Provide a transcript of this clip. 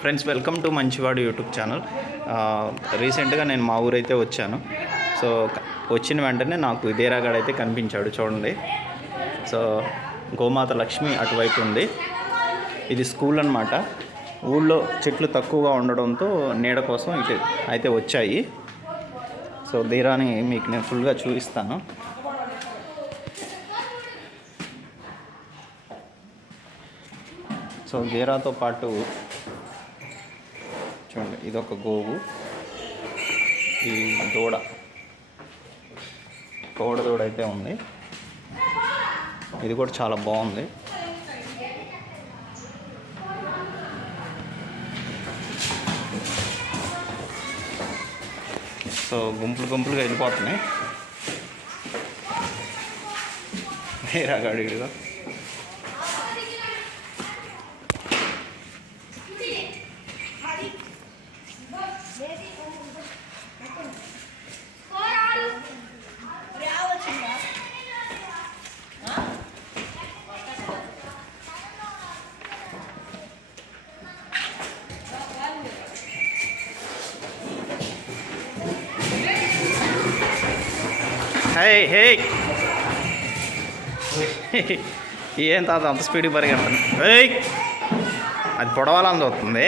Friends welcome to మంచివాడు YouTube channel రీసెంట్గా నేను మా ఊరైతే వచ్చాను. సో వచ్చిన వెంటనే నాకు ఇదేరాగాడు అయితే కనిపించాడు చూడండి. సో గోమాత లక్ష్మి అటువైపు ఉంది. ఇది స్కూల్ అనమాట ఊళ్ళో చెట్లు తక్కువగా ఉండడంతో నీడ కోసం ఇటు అయితే వచ్చాయి. సో దీరాని మీకు నేను ఫుల్గా చూపిస్తాను. సో జీరాతో పాటు చూడండి ఒక గోవు. ఈ దూడ. కోడ దూడ అయితే ఉంది. ఇది కూడా చాలా బాగుంది. సో గుంపులు గుంపులుగా వెళ్ళిపోతున్నాయి. వేరాగాడిగా హే హే. ఏం తాత అంత స్పీడ్కి పరిగెడుతుంది ఏయ్. అది పొడవాలని చూస్తుంది